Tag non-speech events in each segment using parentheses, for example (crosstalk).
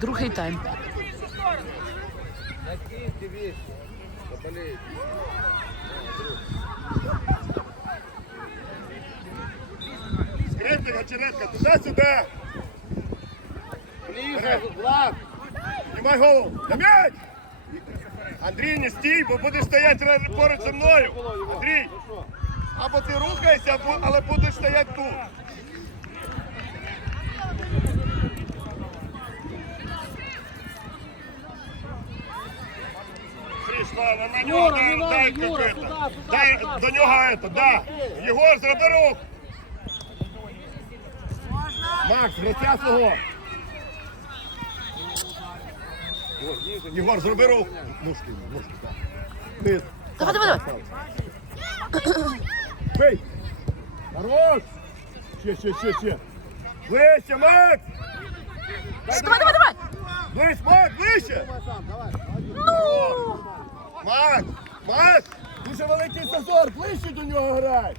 Другий тайм. Скрипник, Гончаренко, туди-сюди. Ближе, Влад. Піднімай голову. На м'яч! Андрій, не стій, бо будеш стояти поруч зі мною. Андрій, або ти рухайся, або- але будеш стояти тут. Прийшла, на нього дай, дай сюда, Дай до нього это, да. Єгор, зроби рух. Макс, гриця свого. Єгор, зроби рух. Ножки, ножки, так. Давай, давай, давай. Бей! Хорош! Ще, ще, ще, ще. Ближче, Макс! Давай, давай, давай. Ближче, Макс, ближче! Ну! Макс! Макс! Дуже великий зазор, ближче до нього грай!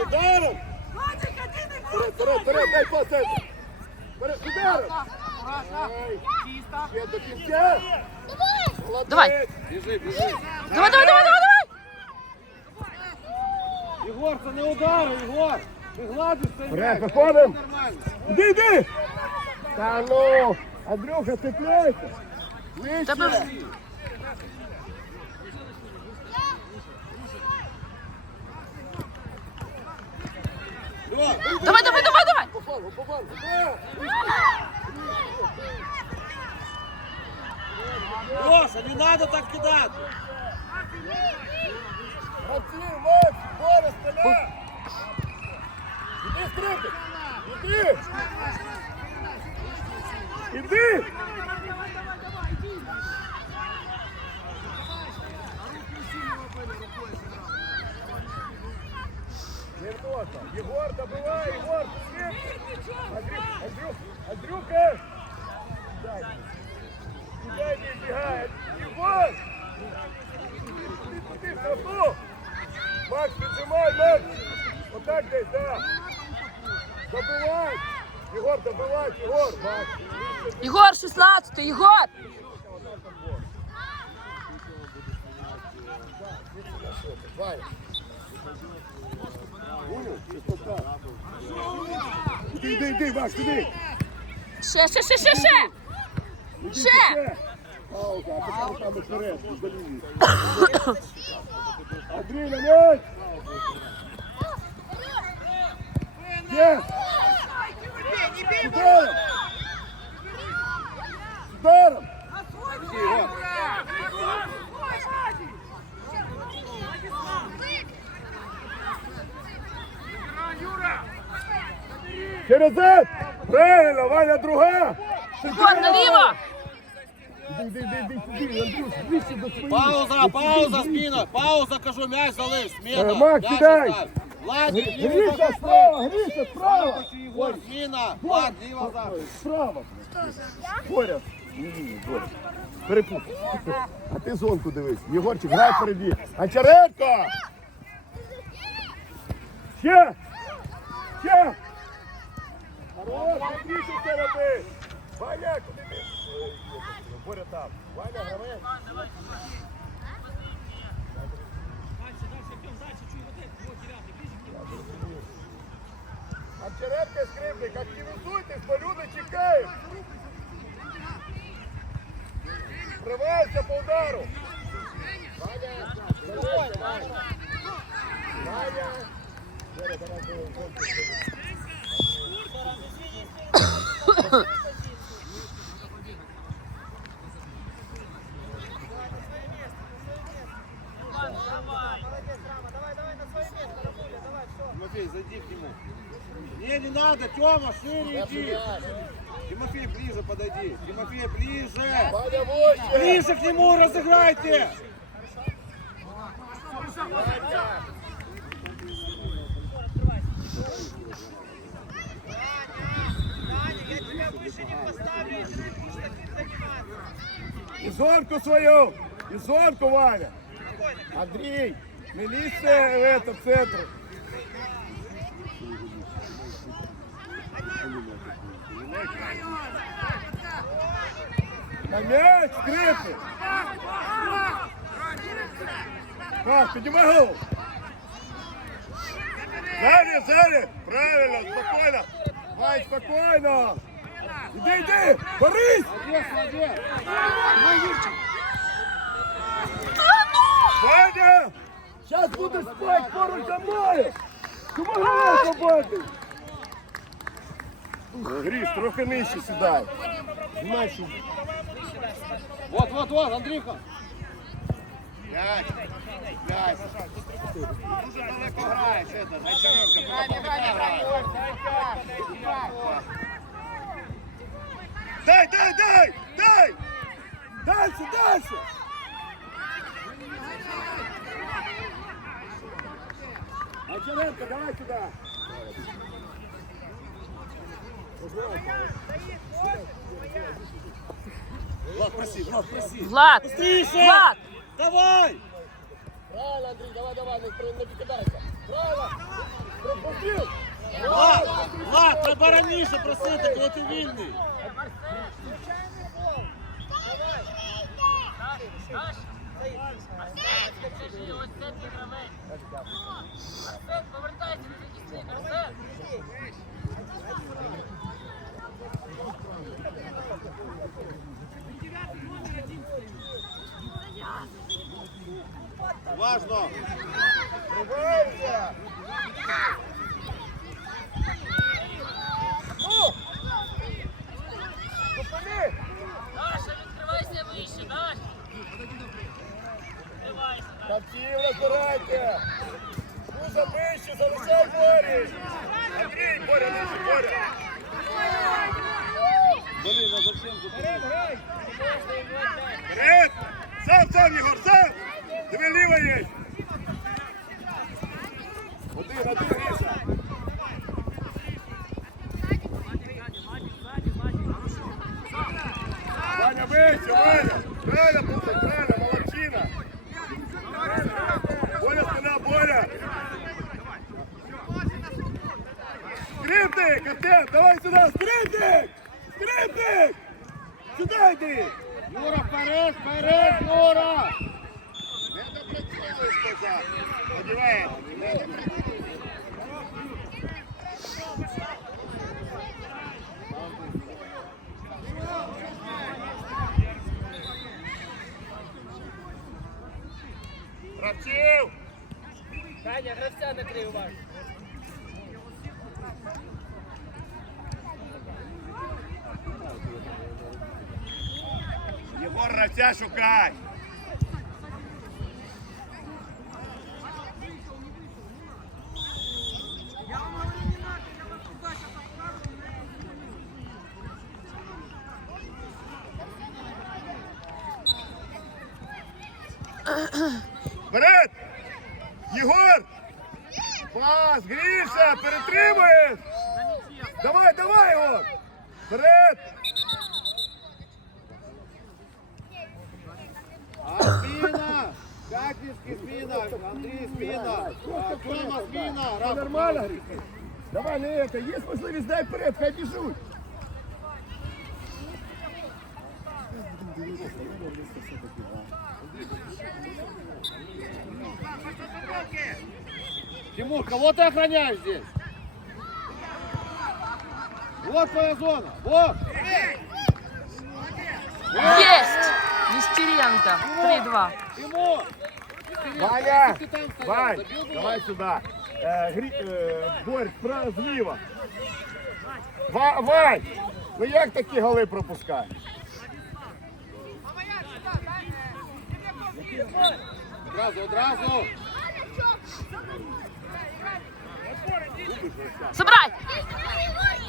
Ударом! Вперед, вперед, вперед, дай! Вперед, ударом! Ай, Ще до кінця! Давай. Давай, давай, давай, Егор, це не удар, Егор. Ти гладиш це Вперед, м'яч. виходимо! Нормально. Іди, іди! Та ну! Андрюха, цепляйся! Тебе... Лёва, Давай, давай, давай, давай. По флангу, по флангу, да! Леша, не надо так кидать. Гравці, Макс, Борис, тебе! Іди, скрипик! Іди! Іди! Верноса. Егор, добывай, Егор, скрипик! Андрюх, Андрюх, Андрюха! Дай. Куда не бегает? Егор! Ти туди, в штрафну! Макс, піджимай, Макс! Отак! Добивай! Єгор, добивай, Єгор! Єгор, 16, Єгор. Іди, іди, іди, Макс, іди! Ще, ще, ще, ще, ще. Ще! ще! Пауза, а потім там вперед, до лінії. (coughs) Андрій, на м'яч! Є! Ударом! Ударом! Через це! Правильно, Ваня, друга! До своїх. Пауза, пауза, спина. Пауза, кажу, мяч залиш. Смена. Е, Макс, кидай. Гріша справа, Гріша справа! Егор, смена. Влад, ліво захват. Справа. Боря. Ні, ні, Боря. Перепутав. А ти зонку дивись. Єгорчик, грай впереді. Гончаренко! Ще! Ще! Хорош, не більше це роби! Ваня, куди ти? Боря там. Ваня, гравець. Гончаренко, скрипник, активізуйтесь, бо люди чекають. Вривайся по удару. Ваня, Ваня. Ваня. Давай, давай, давай. Тимофей, зайди к нему. Не, не надо, Тёма, шире иди. Тимофей, ближе подойди. Тимофей, ближе. Ваня, вище. Ближе к нему разыграйте. І зонку свою! І зонку, Ваня! Андрій, не лізьте в это, в центр. На м'яч, скрипи! Так, піднімай голову! Залі, залі! Правильно, спокійно! Вань, спокійно! Іди, іди! Борись! Ваня! Зараз будеш спати поруч за мною! Чому голову? Гріш, трохи нижче сідай. Знімай шубу. Вот, вот, вот, Андрюха. П'ять. П'ять. Дуже далеко граєш, это, Гончаренко. Дай, дай, дай! Дай! Дальше, дальше! Гончаренко, давай сюда! Влад, проси, Влад, проси. Влад! Быстрейше! Влад! Давай! Правильно, Андрій, давай, давай, не, підкидайся. Правильно! Пропустив! Влад, Влад, треба раніше просити, коли ти вільний. Важно! Тривається! Ну! Зупини! Даша, відкривайся вище, Даша! Хлопців розбирайте! Куза вище, залишай Борі! Андрій, Боря, нижче, Боря! Блин, а зачем зупинити? Вперед! Сам, сам, Єгор, сам! Диви, ліва є! Один, один, Гриша! Ваня, вище, Ваня! Правильно, Путин, правильно, молодчина! Боря, спина, Боря! Скрипник, Артем, давай сюда, скрипник! Скрипник! Сюда йди! Юра, вперед, вперед, Юра! Не допрацьовуєш козак! Одіваємо! Не допрацьовуєш! Кравців! Таня, гравця накрий уважно. Єгор Равця шукай! Вперед! Єгор! Пас, Гріша, перетримуєш! Давай, давай, Єгор! Вперед! А спина! Пятницкий спина! Андрей спина! А, Тёма спина! Все Рафа, нормально, Гріша? Давай, не это, є можливість, дай вперед, хай біжуть. Тимур, кого ты охраняешь здесь? Вот твоя зона! Вот! Єсть! Нестеренко. 3-2. Тимур! Ваня! Ты там стоял, Вань, забил бы давай его? сюда. Э, грі, э, Борь, справа, зліва. Ва, Вань, ну як такі голи пропускаєш? Одразу, одразу! Забирай!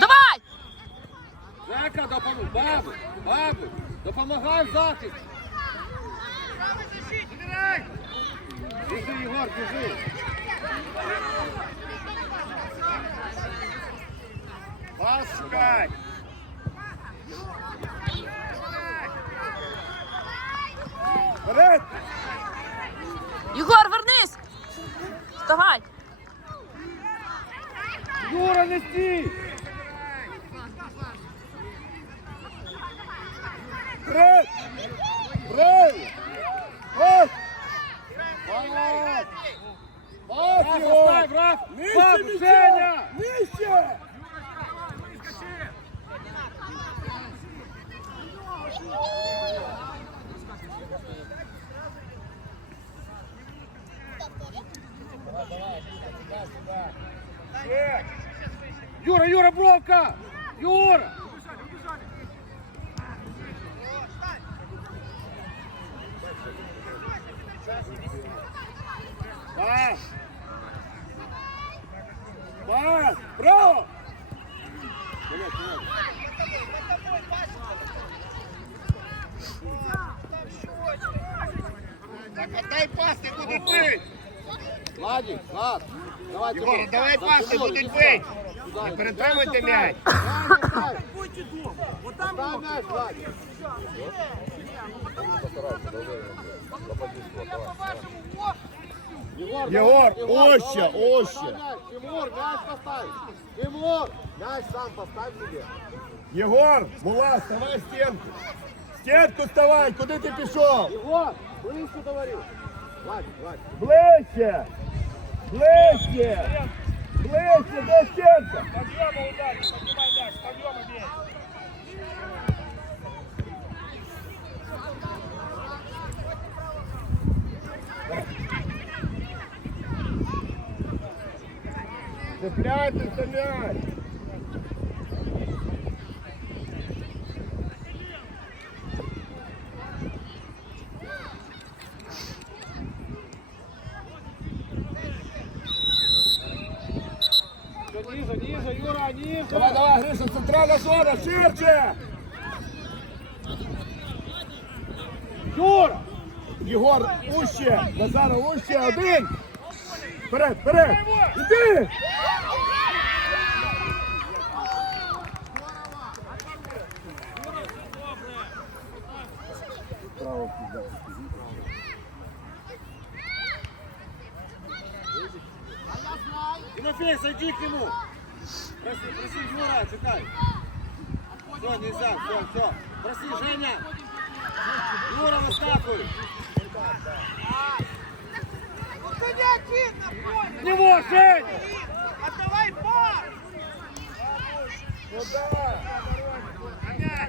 Давай! Жека, допомогай! Бабу! Бабу! Допомагай в захист! Біжи, Єгор, біжи! Пас шукай. Вперед! Єгор, вернись! Вставай! Юра, не стій! Вперед! Правильно! Ось! Пас! Пас його! Поставь, Раф! Нижче Бабу, м'яча! Женя! Нижче! Є! Юра, Юра, бровка! Юра! Пас! Пас! Право! Так отдай пас, не будуть бить! Владик, Влад! Давай, Єгор, Тимур. давай За пас, не Тимур, будуть іди бить! сюди. Не перетримуйте м'яч! Дай м'яч, Влад. Егор, Егор, давай, оща, давай, оща. давай мяч. Тимур, мяч поставь. Тимур, мяч сам поставь себе. Єгор, Мула, вставай в стінку! Стінку вставай, куди ти пішов? Егор, близко говори. Ближче! Ближче! Ближче до стінки! Подъема удар, поднимай мяч, подъема бей. Цепляйтесь за зона, ширче! Юра! Єгор, уще! Назаров, уще, один! Вперед, вперед! Іди! Зайди к нему. Проси, проси, Юра, чекай. Все, нельзя, все, все. Проси, Женя. Юра, выскакивай. Него, Жень!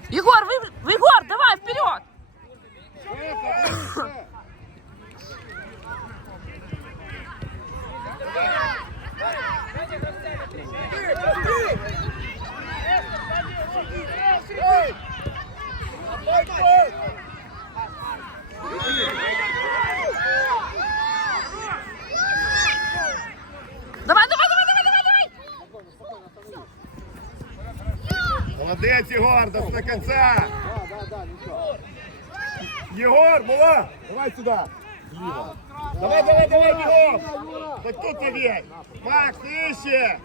Єгор, ви... Єгор, давай, вперед! Шефа, ближе. Дай пас! Давай, давай, давай, давай, давай, давай! Молодець, Єгор, до до кінця! Да, да, да, ничего. Єгор, Мула, давай сюди! Давай, давай, давай, Єгор! Так тут в'ять! Макс, нижче!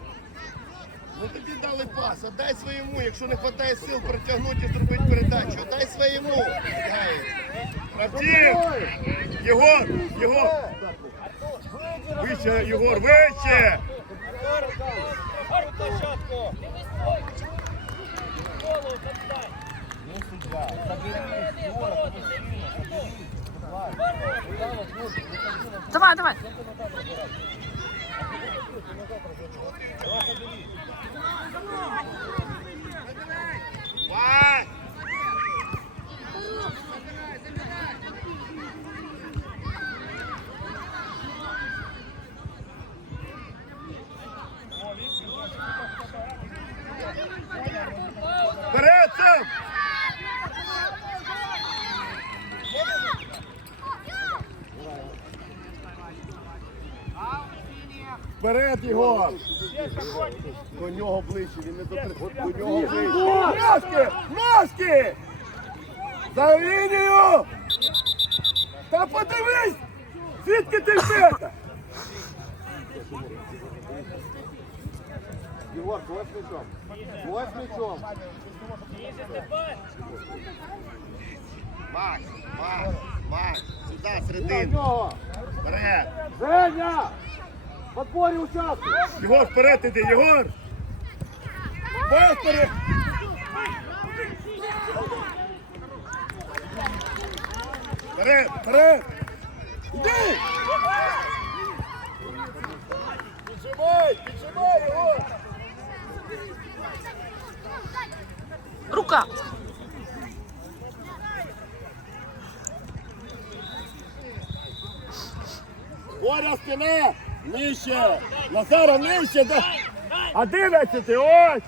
Ну тобі дали пас, отдай своєму, якщо не вистачає сил притягнути і зробити передачу, отдай своєму! Правдів! Єгор, Єгор! Вище, Єгор, вище! Давай, давай! Пас! Вперед, сам! Вперед його! До нього ближче, він не дотримує. До нього ближче. Маски! Маски! За лінію! Та подивись! Звідки ти вбита? Егор, твой с мячом. Твой с мячом. Макс, Макс, Макс, сюди, середину. Вперед. Женя! В подборе участвуй. Єгор, вперед іди, Єгор. Вперед. Вперед, вперед. Іди. Піджимай, піджимай, Єгор. Рука. Боря, спина. Нижче. Назара, нижче. Одинадцяти, ось.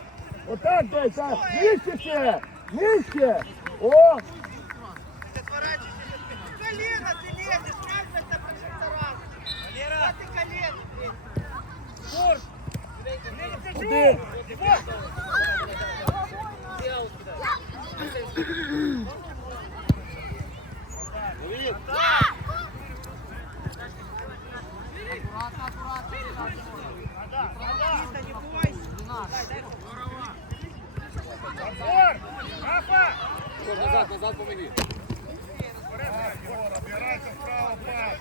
Отак десь. Нижче ще. Нижче. О. назад, назад помоги. Єгор, обирайся вправо, пас.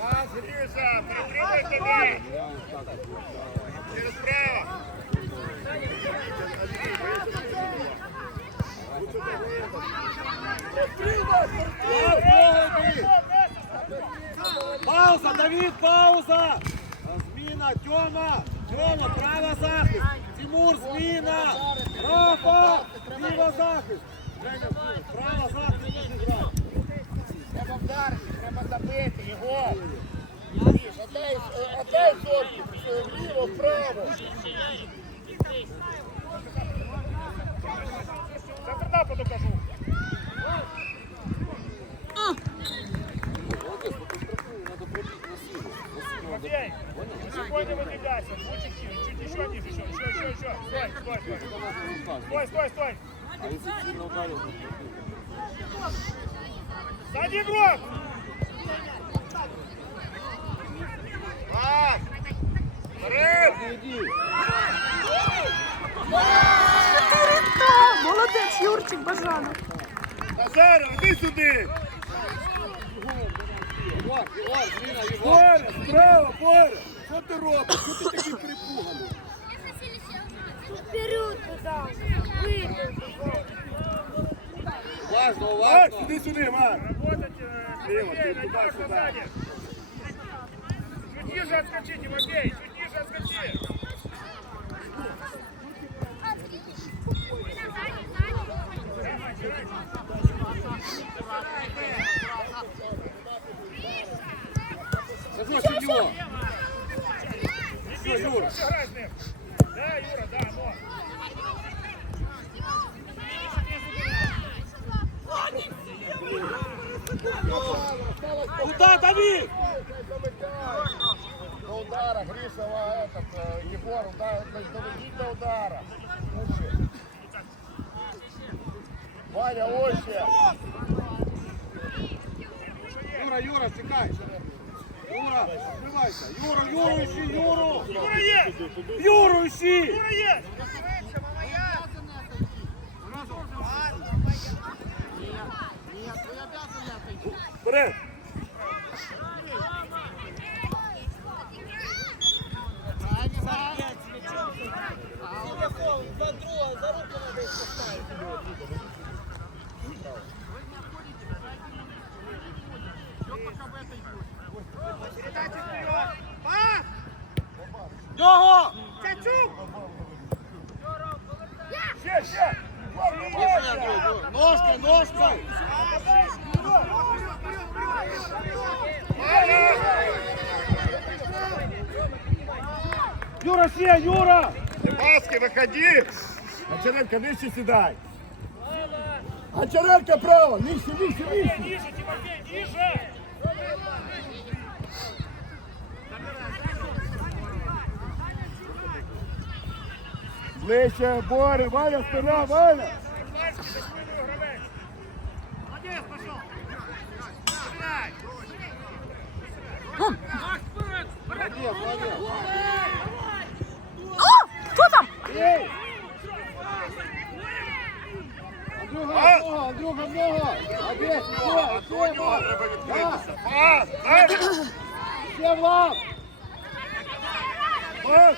Пас, Гриша, притримай тобі. Через право. Пауза, Давид, пауза! Зміна, Тьома! Тьома, право захист! Тимур, зміна! Рафа! Ліво захист! Женя, право захист! Треба вдарити, треба забити. Міш, отдай, сорки, вліво, вправо. Центр нападу кажу. Молодець, поки штрафую, треба пробити на силу. На силу надо Матвей, спокойно выдвигайся. Лучик чуть еще ниже, еще, еще, еще, еще. Стой, стой, стой. Стой, стой, стой. А якщо сильно ударив, то Сзади игрок! Пас. Молодець, Юрчик Бажанов. Назар, іди сюди. Боря, справа, Боря. Що ти робиш? Що ти такий припуганий? Вперед туда. Выйди. Уважно, іди сюди, Макс. Работать, Лево, ты туда, сюда. Чуть ниже отскочи, Тимофей, чуть ниже отскочи. Чуть Все, Юра! Да, Юра, да, вот. Куда, Давид? До удара, Гришева, этот, Егор, удар, доведите до удара. Лучше. Ваня, още. Юра, Юра, чекай! Юра, тримайся. Юра, Юру, ищи, Юру! Юра є! Юру, ищи! Юра є! Вперед. Його! Ще, ще. Ножкой, ножкой! Юра, ще, Юра! Маски, выходи. Гончаренко, нижче сідай. Гончаренко право, нижче, нижче, нижче. Ниже, Тимофей, ниже! Ближче, Бори, Валя, спина, Валя! О, кто там? Андрюха, Андрюха, много! Обед, кто? Все вам! лап!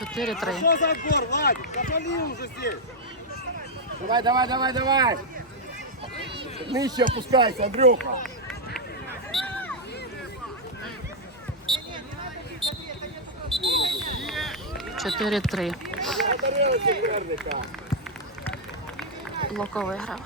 4-3. Что за отбор, Владик? Завали уже здесь. Давай, давай, давай, давай! Нижче опускайся, Андрюха! Чотири-три. Локо виграв.